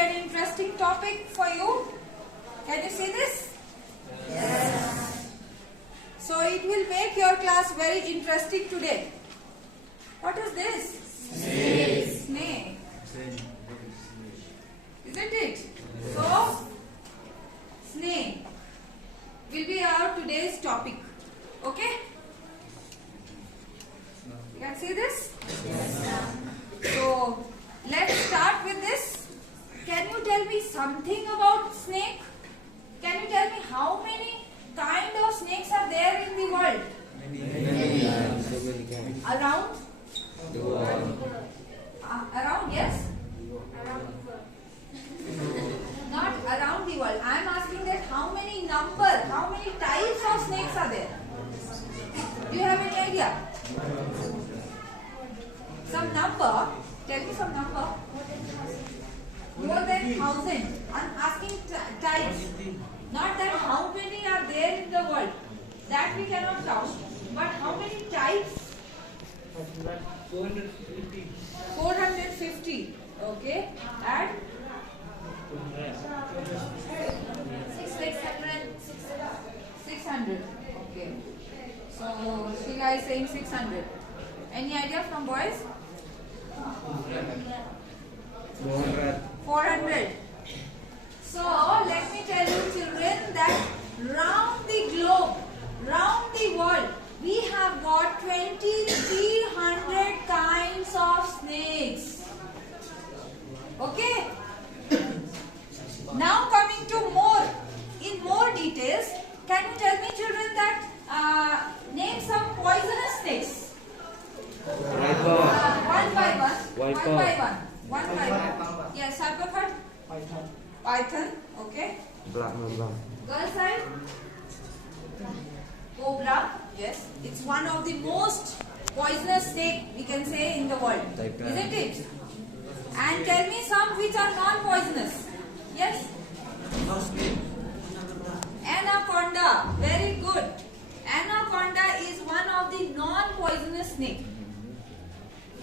an interesting topic for you. Can you see this? Yes. So it will make your class very interesting today. What is this? Snake. Snake. Isn't it? So, snake will be our today's topic. Okay? You can see this? Yes. So, let's start with this. Can you tell me something about snake? Can you tell me how many kind of snakes are there in the world? Many. Around? Around, yes? Not around the world. I am asking that how many types of snakes are there? Do you have any idea? Some number? Tell me some number. More than 1,000. I am asking types. Not that how many are there in the world. That we cannot count. But how many types? 450. 450. Okay. And 600. Okay. So Sheila is saying 600. Any idea from boys? 400. So let me tell you children that round the globe, round the world, we have got 2,300 kinds of snakes. Okay? Now coming to more details, can you tell me children that name some poisonous snakes? One by one. Yes, Sarpathar? Python. Okay. Black mamba. Girl side? Cobra. Yes. It's one of the most poisonous snake we can say in the world. Isn't it? And tell me some which are non-poisonous. Yes? Anaconda. Very good. Anaconda is one of the non-poisonous snake.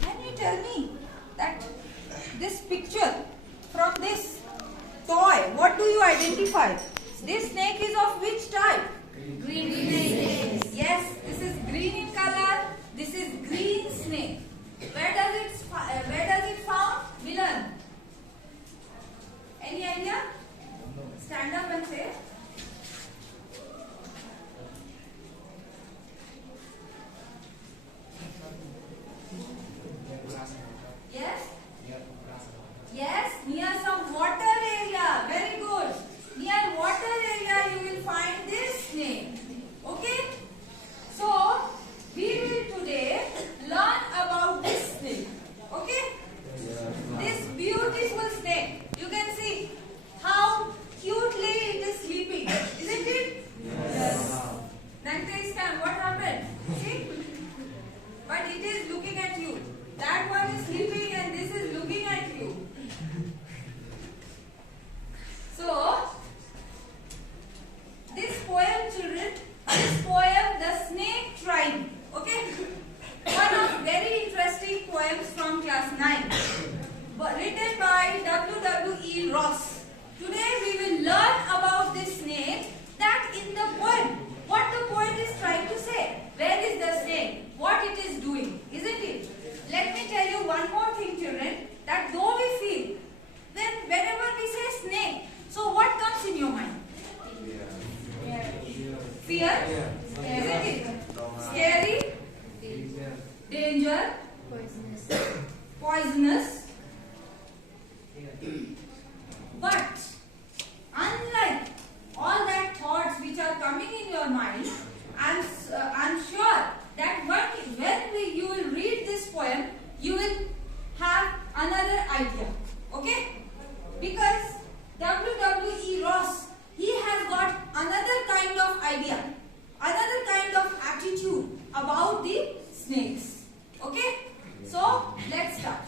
Can you tell me that this picture from this toy, what do you identify? This snake is of which type? Green snake. Yes, this is green in color. This is green snake. Where does it found? Milan. Any idea? Stand up and say. Yes? Yes, near some water area. Very good. Near water area you will find this snake. Okay? So, we will today learn about this snake. Okay? This beautiful snake. You can see how cutely it is sleeping. Isn't it? Yes. Nantescan, what happened? See? But it is looking at you. That one is sleeping and this is looking at you. So, this poem children, The Snake Tribe. Okay? One of very interesting poems from class 9. Written by W.W.E. Ross. Today we will learn about this snake that in the poem, what the poet is trying to say. Where is the snake? What it is doing. Isn't it? Let me tell you one more thing children, that though we feel, whenever we say snake, so what comes in your mind? Fear? Isn't it? Scary? Danger? Poisonous? But unlike all that thoughts which are coming in your mind, I'm sure that you will read this poem, you will have another idea. Okay? Because W.W.E. Ross, he has got another kind of idea, another kind of attitude about the snakes. Okay? So, let's start.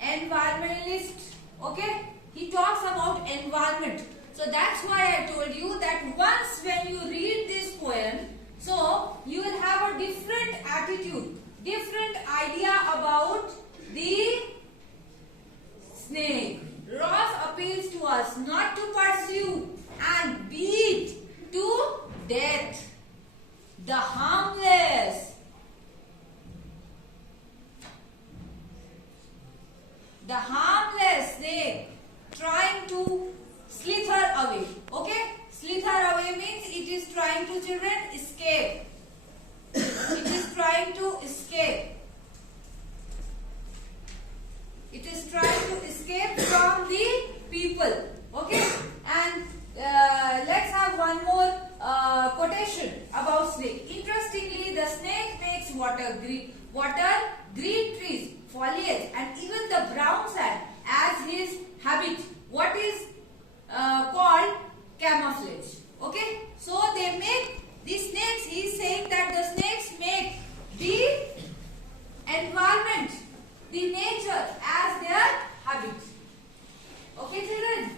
environmentalist. Okay, he talks about environment. So that's why I told you that once when you read this poem, so you will have a different attitude, different idea about the snake. Ross appeals to us not to pursue and beat to death the harmless, snake trying to slither away. Okay, slither away means it is trying to, children, escape. It is trying to escape. It is trying to escape from the people. Okay, and let's have one more quotation about snake. Interestingly, the snake makes water, green trees, foliage, and even the brown sand as his habit. What is called camouflage. Okay, so they make the snakes. He is saying that the snakes make the environment, the nature as their habit. Okay, children.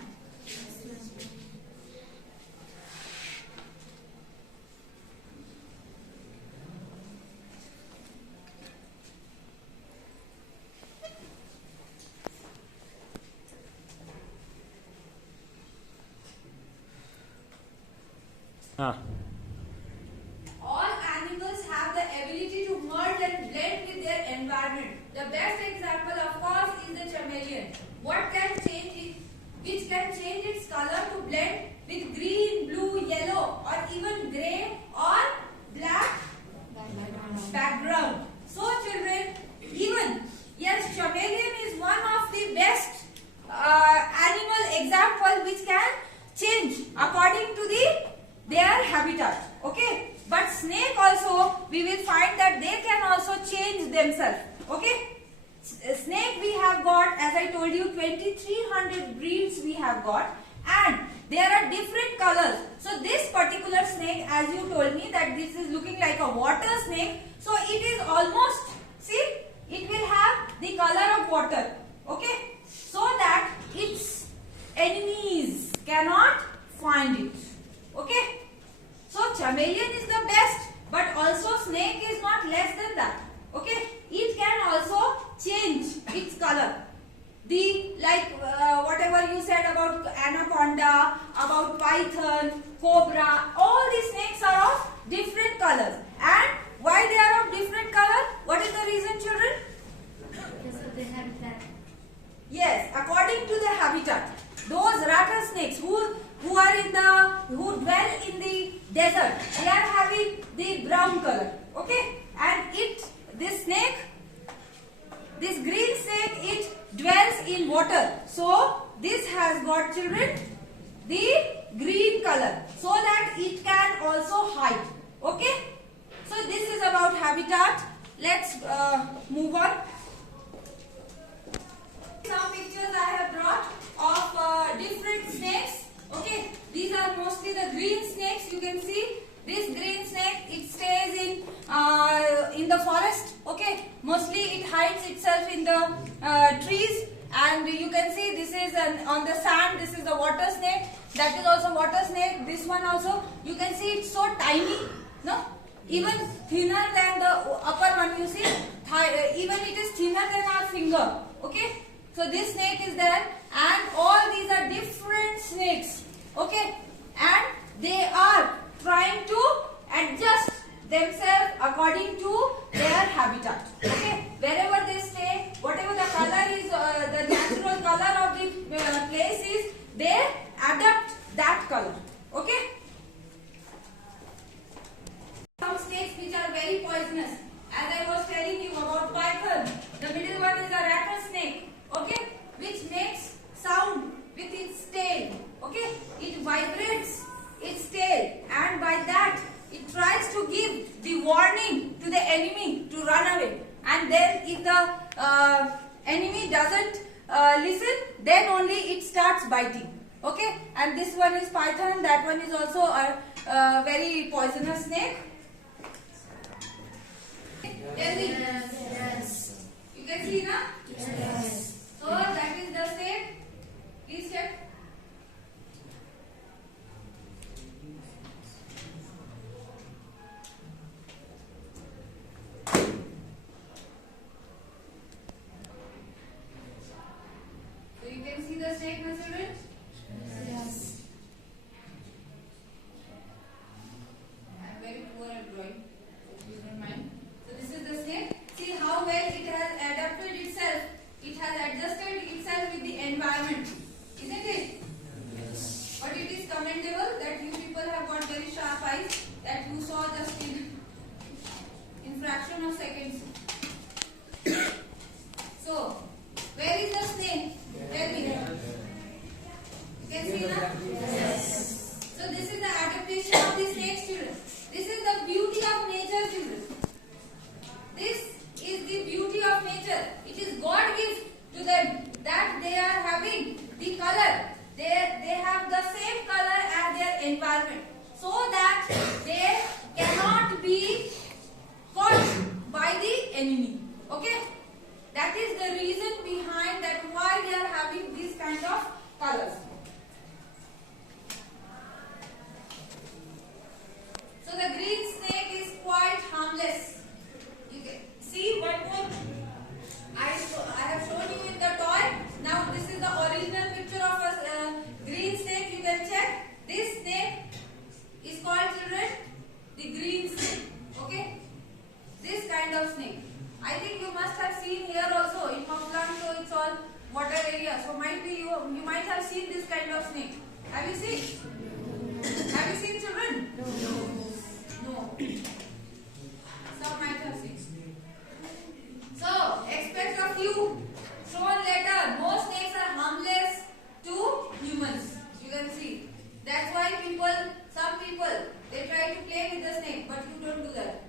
All animals have the ability to merge and blend with their environment. The best example, of course, is the chameleon. Which can change its color to blend with green, blue, yellow, or even grey or black background. So, children, yes, chameleon is one of the best animal example which can change according to their habitat. Okay, but snake also we will find that they can also change themselves. Okay, snake we have got, as I told you, 2300 breeds we have got, and there are different colors. So this particular snake, as you told me that this is looking like a water snake, so it is almost, see, it will have the color of water. Okay, so that its enemies cannot find it. Okay, so chameleon is the best, but also snake is not less than that. Okay, it can also change its color. Whatever you said about anaconda, about python, cobra, all these snakes are of different colors. And why they are of different color? What is the reason, children? Because of the habitat. Yes, according to the habitat. Those rattlesnakes who dwell in the desert, they are having the brown color. Okay, and this green snake, it dwells in water. So this has got, children, the green color, so that it can also hide. Okay, so this is about habitat. Let's move on. Some pictures I have brought of different snakes. Okay, these are mostly the green snakes. You can see this green snake, it stays in the forest. Okay, mostly it hides itself in the trees, and you can see this is on the sand. This is the water snake. That is also water snake. This one also, you can see it's so tiny, no, even thinner than the upper one. You see, even it is thinner than our finger. Okay, so this snake is there, and all these are different snakes. Okay, and they are trying to adjust themselves according to their habitat. Okay, wherever they stay, whatever the color is, the natural color of the place is, they adapt that color. Okay. Some snakes which are very poisonous, as I was telling you about python. The middle one is a rattlesnake. Okay, which makes sound with its tail. Okay, it vibrates its tail, and by that it tries to give the warning to the enemy to run away. And then if the enemy doesn't listen, then only it starts biting. Okay, and this one is python. That one is also a very poisonous snake. Tell me. Yes. You can see now. Okay, that is the reason behind that why they are having these kind of colors. So the green snake is quite harmless. You can see one more. I have shown you in the toy. Now this is the original picture of a green snake. You can check. This snake is called, children, the green snake. Okay, this kind of snake. I think you must have seen here also in Mountland, so it's all water area. So might be you might have seen this kind of snake. Have you seen? Have you seen, children? No. Some might have seen. So expect a few. Shown later. Most snakes are harmless to humans. You can see. That's why some people, they try to play with the snake, but you don't do that.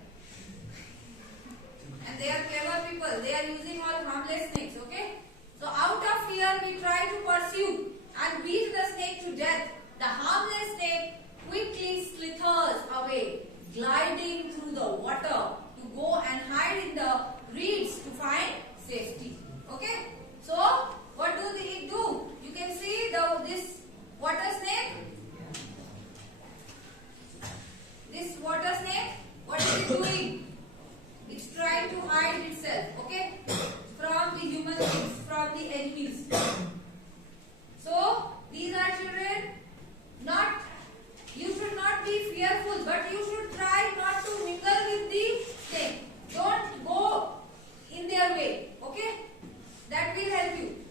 And they are clever people. They are using all harmless snakes, okay? So out of fear, we try to pursue and beat the snake to death. The harmless snake quickly slithers away, gliding through the water to go and hide in the reeds to find safety. Okay? So, what do it do? You can see this water snake. This water snake, what is it doing? It's trying to hide itself, okay, from the human beings, from the enemies. So, these are, children, you should not be fearful, but you should try not to mingle with the snake. Don't go in their way, okay? That will help you.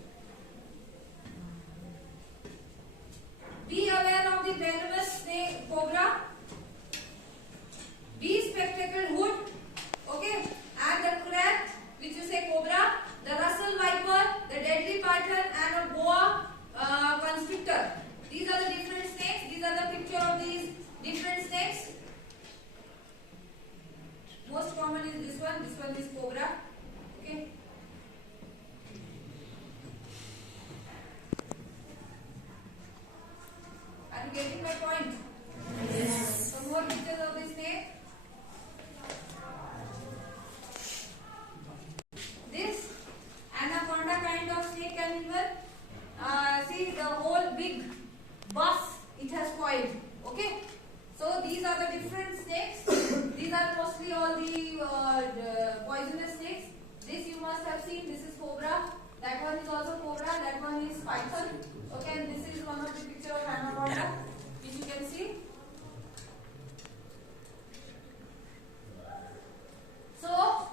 Be aware of the venomous snake, cobra. Be spectacled hood, okay, and the crab, which you say cobra, the Russell viper, the deadly python, and a boa constrictor. These are the different snakes. These are the picture of these different snakes. Most common is this one. This one is cobra. Okay. Are you getting my point? Yes. Some more pictures of the snake. This anaconda kind of snake animal. See the whole big bus, it has coiled. Okay. So these are the different snakes. These are mostly all the poisonous snakes. This you must have seen. This is cobra. That one is also cobra. That one is python. Okay. And this is one of the picture of anaconda, which you can see. So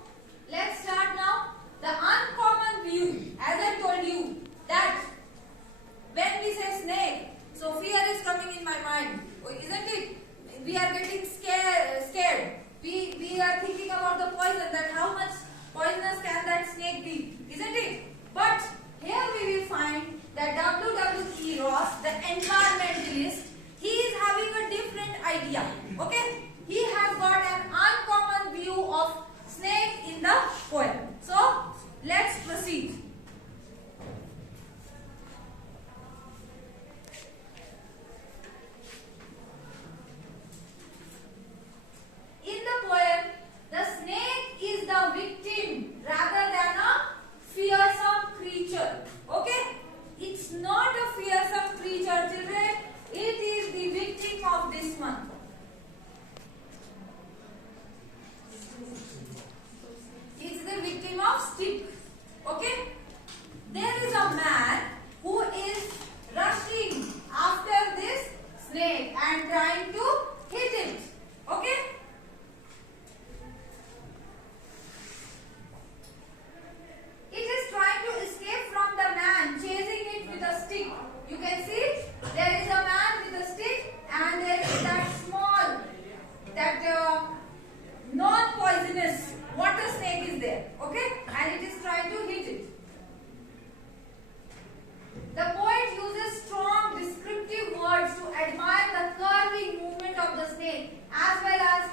let's start now. The uncommon view, as I told you, that when we say snake, so fear is coming in my mind, isn't it? We are getting scared. We are thinking about the poison, that how much poisonous can that snake be, isn't it? But here we will find that W.W. Ross, the environmentalist, he is having a different idea. Okay? He has got an uncommon view of snake in the poem. So, let's proceed. In the poem, the snake is the victim rather than a fearsome creature. Okay? It's not a fearsome creature, children. It is the victim of this month. It's the victim of stick. Okay? There is a man who is rushing after this snake and trying to hit it. Okay? It is trying to escape from the man, chasing it with a stick. You can see there is a man with a stick and there is that small, non-poisonous water snake is there. Okay? And it is trying to hit it. The poet uses strong descriptive words to admire the curving movement of the snake as well as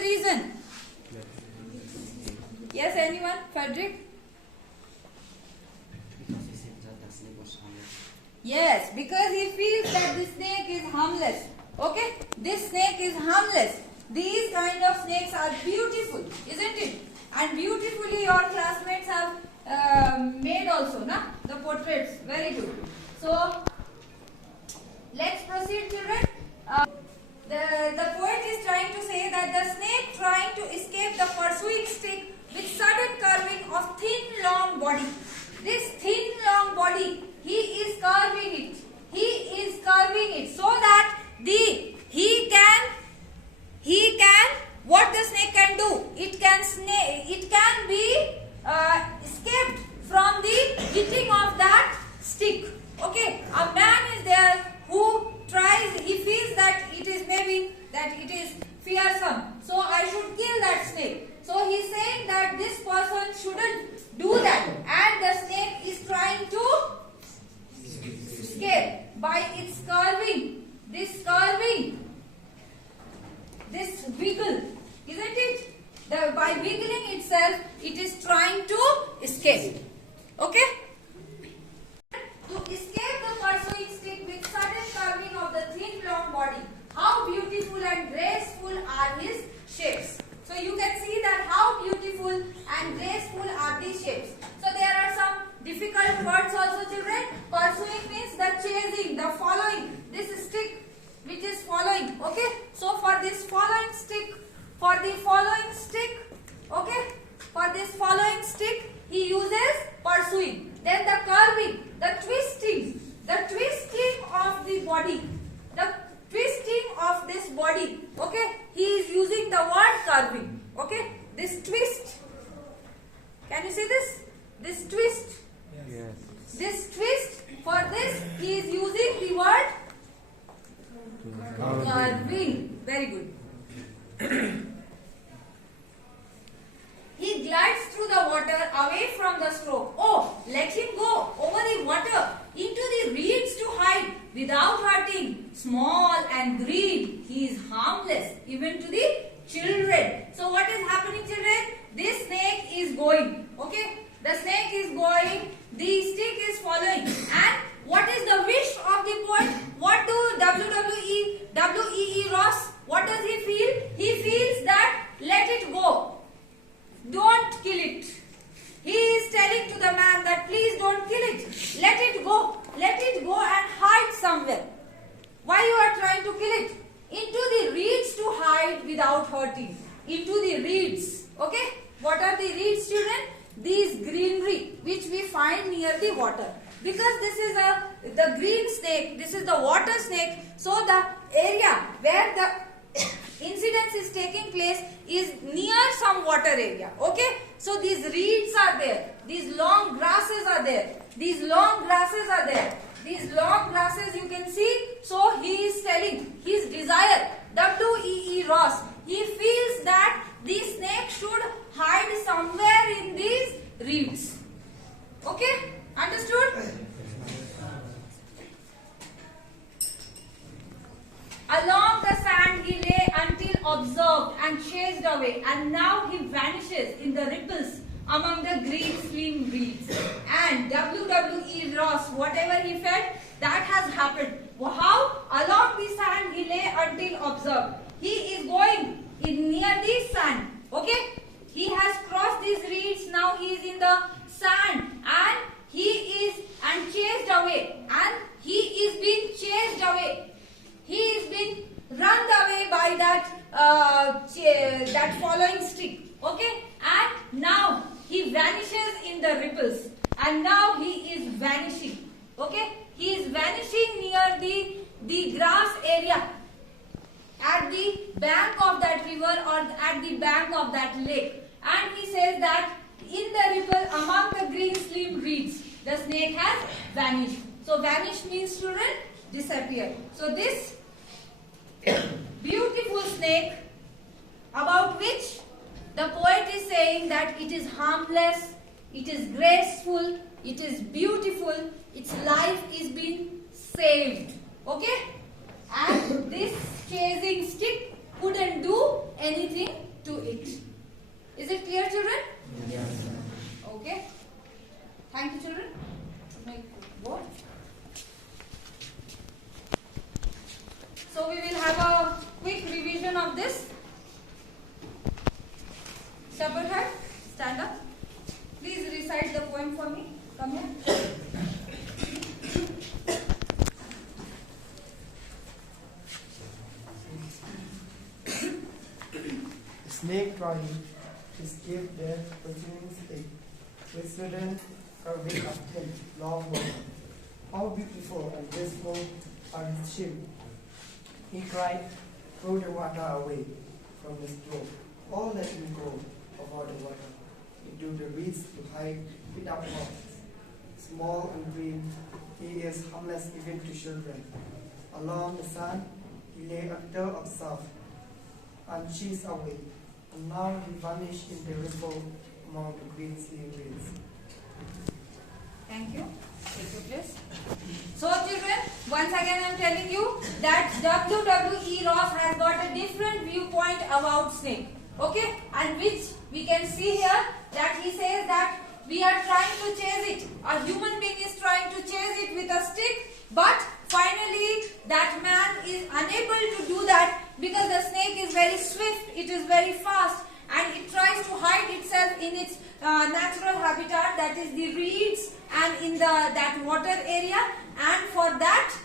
the reason? Yes, anyone? Frederick? Because he said that the snake was harmless. Yes, because he feels that the snake is harmless. Okay? This snake is harmless. These kind of snakes are beautiful, isn't it? And beautifully your classmates have made also, na? The portraits. Very good. So, let's proceed, children. The poet is trying to say that the snake trying to escape the pursuing stick with sudden curving of thin long body. This thin long body, he is curving it. He is curving it so that he can what the snake can do? It can be escaped from the hitting of that stick. Okay, a man is there who tries. He feels that it is fearsome. So I should kill that snake. So he is saying that this person shouldn't do that, and the snake is trying to escape by its curving. This wiggle, isn't it? By wiggling itself, it is trying to escape. Okay? To escape the pursuing stick with sudden curving of the thin long body. How beautiful and graceful are his shapes. So you can see that how beautiful and graceful are these shapes. So there are some difficult words also, children. Pursuing means the chasing, the following. This stick which is following. Okay. So for this following stick, he uses pursuing. Then the curving, the twisting of the body, the twisting of this body. Okay, he is using the word curving. Okay, this twist. Can you see this? This twist. Yes. This twist. For this, he is using the word curving. Very good. He glides through the water away from the stroke. Oh, let him go over the water into the reeds to hide without hurting. Small and green, he is harmless even to the children. So what is happening, children? This snake is going. Okay, the snake is going. The stick is following. And what is the wish of the poet? What do W.E.E. Ross? What does he feel? He feels that let it go. Don't kill it. He is telling to the man that please don't kill it. Let it go. Let it go and hide somewhere. Why you are trying to kill it? Into the reeds to hide without hurting. Into the reeds. Okay? What are the reeds, children? These greenery which we find near the water. Because this is the green snake. This is the water snake. So the area where the incidence is taking place is near some water area. Okay, so these reeds are there, these long grasses are there, these long grasses you can see. So he is telling his desire, W.E.E. Ross, he feels that the snake should hide somewhere in these reeds. Okay, understood? Along the sand he lay until observed and chased away, and now he vanishes in the ripples among the green slim reeds. And W.E. Ross, whatever he felt, that has happened. How? Along the sand he lay until observed. He is going near the sand. Okay? He has crossed these reeds. Now he is in the sand, and he is chased away, and he is being chased away. He is being run away by that following stick. Okay, and now he vanishes in the ripples, and now he is vanishing. Okay, he is vanishing near the grass area at the bank of that river or at the bank of that lake. And he says that in the ripple among the green slim reeds, the snake has vanished. So vanish means, children, disappear. So this beautiful snake, about which the poet is saying that it is harmless, it is graceful, it is beautiful, its life is being saved. Okay? And this chasing stick couldn't do anything Step ahead. Stand up. Please recite the poem for me. Come here. Snake trying to escape their pursuing stick, with sudden curving of thin, long body. How beautiful and graceful are his shapes! He cried, throw the water away from his throat. All let him go over the water, into the reeds to hide without rocks. Small and green, he is harmless even to children. Along the sand, he lay a tail of soft, and chased away, and now he vanished in the ripple among the green sea reeds. Thank you. Take your place. So children, once again I am telling you that W.E. Ross has got a different viewpoint about snake. Okay? And which we can see here that he says that we are trying to chase it. A human being is trying to chase it with a stick, but finally that man is unable to do that because the snake is very swift, it is very fast, and it tries to hide itself in its natural habitat, that is the reeds and in that water area, and for that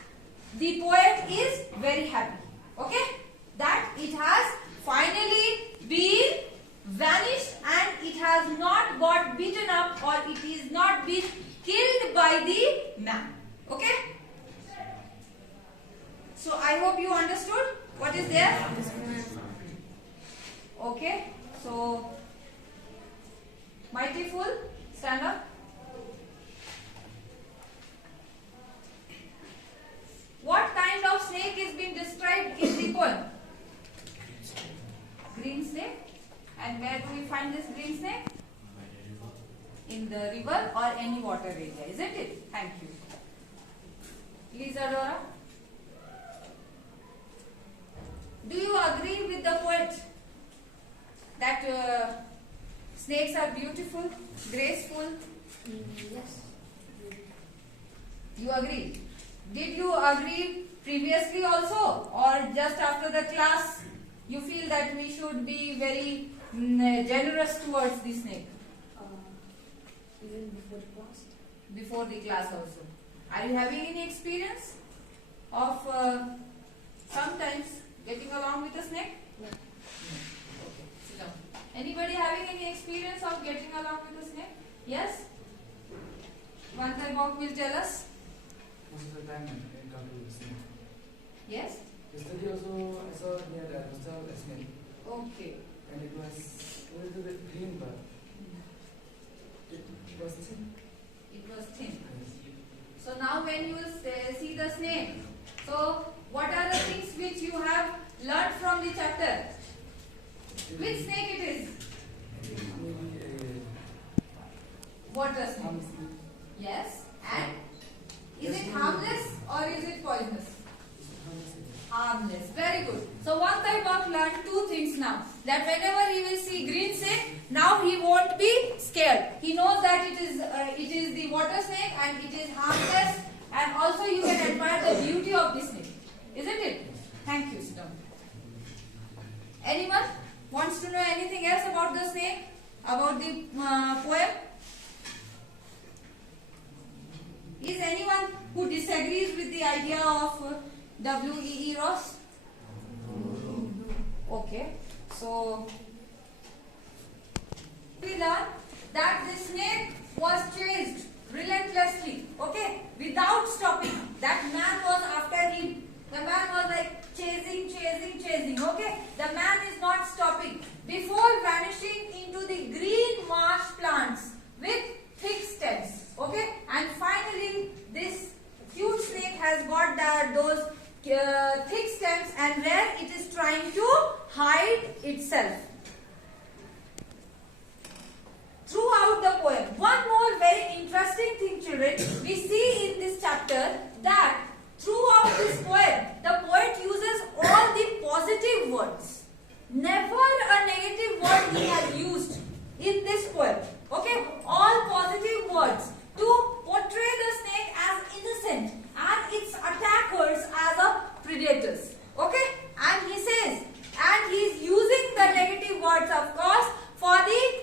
the poet is very happy. Okay? That it has finally been vanished and it has not got beaten up, or it is not been killed by the man. Okay? So I hope you understood what is there. Okay? So Mighty Fool, stand up. What kind of snake is being described in the poem? Green snake. And where do we find this green snake? In the river or any water area, isn't it? Thank you. Lisa Dora, do you agree with the poet that snakes are beautiful, graceful? Yes. You agree? Did you agree previously also, or just after the class you feel that we should be very generous towards the snake? Even before the class. Before the class also. Are you having any experience of sometimes getting along with a snake? No. Okay, sit down. Anybody having any experience of getting along with a snake? Yes? Vantai Bok will tell us. Most of the time I encounter the snake. Yes? Yesterday also I saw near the hostel a snake, Okay. and it was a little bit green, but it was thin. It was thin. So now when you see the snake, so what are the things which you have learnt from the chapter? Which snake it is? Maybe Water a snake. snake. Yes. And is it harmless or is it poisonous? Harmless. Very good. So Vantai Bok learned two things now. That whenever he will see green snake, now he won't be scared. He knows that it is the water snake and it is harmless, and also you can admire the beauty of the snake. Isn't it? Thank you, Sidam. Anyone wants to know anything else about the snake? About the poem? Is anyone who disagrees with the idea of W.E. Ross? Okay. So we learn that the snake was chased relentlessly, okay, without stopping. That man was after him. The man was like chasing, okay. The man is not stopping. Before vanishing into the green marsh plants with thick stems, okay. And finally this huge snake has got those thick stems, and where it is trying to hide itself. Throughout the poem, one more very interesting thing, children, we see in this chapter that throughout this poem, the poet uses all the positive words. Never a negative word he has used in this poem. Okay, all positive words to portray the snake as innocent and its attackers as a predators. Okay, and he says, and he is using the negative words, of course, for the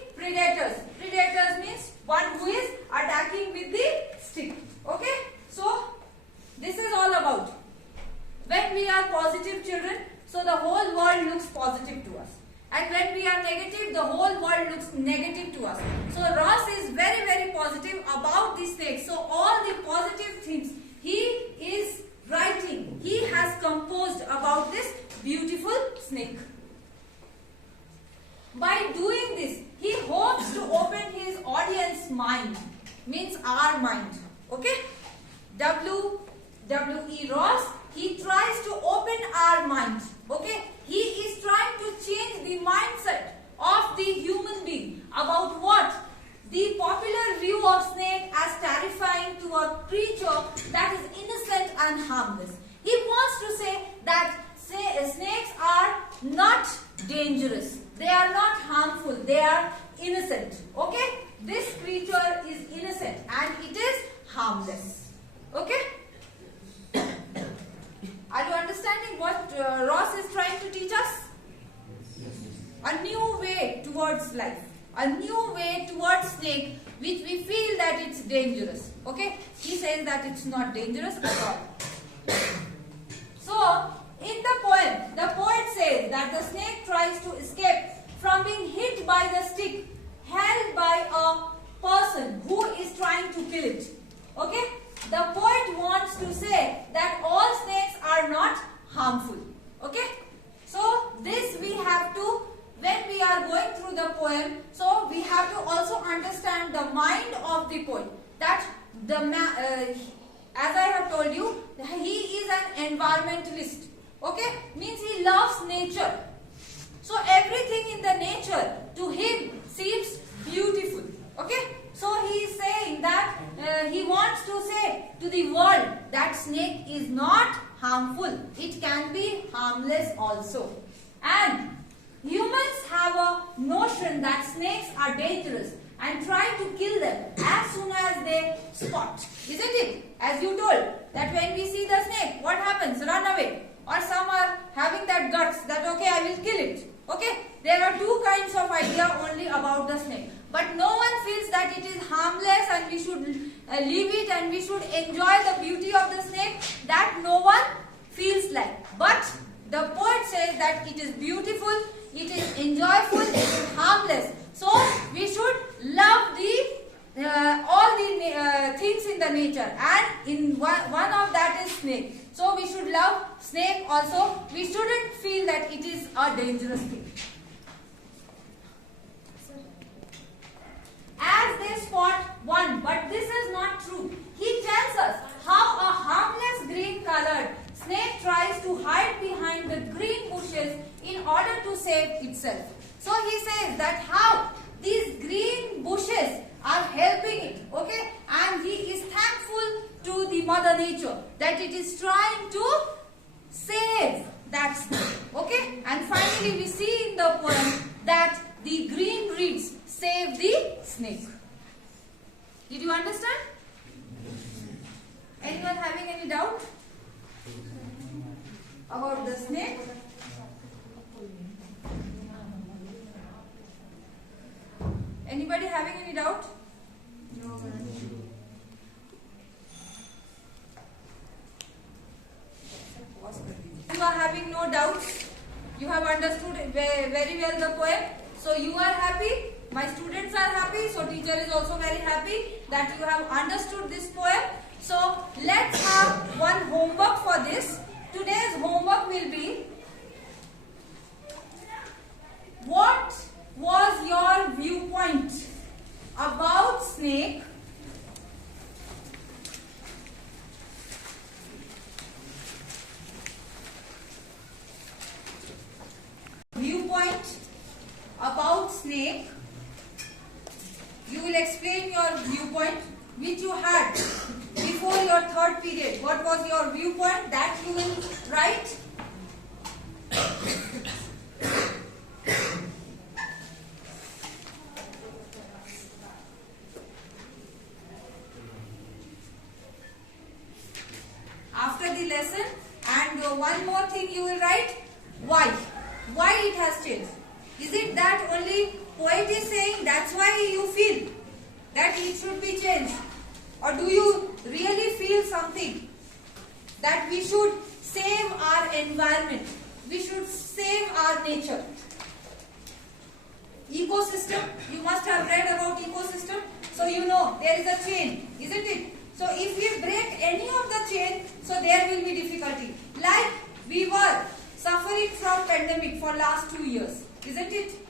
And when we are negative, the whole world looks negative to us. So Ross is very, very positive about the snake. So all the positive things he is writing, he has composed about this beautiful snake. By doing this, he hopes to open his audience mind, means our mind. Okay? W.E. Ross, he tries to open our mind. Okay? He is trying to change the mindset of the human being about what? The popular view of snake as terrifying to a creature that is innocent and harmless. He wants to say that snakes are not dangerous. They are not harmful. They are innocent. Okay? This creature is innocent and it is harmless. Okay? Are you understanding what Ross is trying to teach us? A new way towards life. A new way towards snake, which we feel that it's dangerous. Okay? He says that it's not dangerous at all. So, in the poem, the poet says that the snake tries to escape from being hit by the stick held by a person who is trying to kill it. Okay? The poet wants to say that all snakes are not harmful. Okay? So, this we have to, when we are going through the poem, so we have to also understand the mind of the poet. That the as I have told you, he is an environmentalist. Okay? Means he loves nature. So everything in the nature to him seems beautiful. Okay? So he is saying that he wants to say to the world that snake is not harmful. It can be harmless also. And humans have a notion that snakes are dangerous and try to kill them as soon as they spot. Isn't it? As you told, that when we see the snake, what happens? Run away. Or some are having that guts that okay, I will kill it. Okay? There are two kinds of idea only about the snake. But no one feels that it is harmless and we should leave it and we should enjoy the beauty of the snake. That no one feels like. But the poet says that it is beautiful, it is enjoyable, it is harmless. So we should love all the things in the nature, and in one of that is snake. So we should love snake also. We shouldn't feel that it is a dangerous thing. As they spot one, but this is not true. He tells us how a harmless green colored snake tries to hide behind the green bushes in order to save itself. So he says that how these green bushes are helping it, okay? And he is thankful to the Mother Nature that it is trying to save that snake, okay? And finally we see in the poem that the green reeds save the snake. Did you understand? Anyone having any doubt about the snake? Anybody having any doubt? No. You are having no doubts. You have understood very well the poem. So you are happy. My students are happy. So teacher is also very happy that you have understood this poem. So let's have one homework for this. Today's homework will be, what was your viewpoint about snake? Viewpoint about snake. You will explain your viewpoint which you had before your third period. What was your viewpoint? That you will write. After the lesson, and one more thing you will write, why? Why it has changed? Is it that only poet is saying that's why you feel that it should be changed? Or do you really feel something that we should save our environment, we should save our nature? ecosystem. You must have read about ecosystem. So you know there is a chain, isn't it? So if we break any of the chain, so there will be difficulty. Like we were suffering from pandemic for last 2 years, isn't it?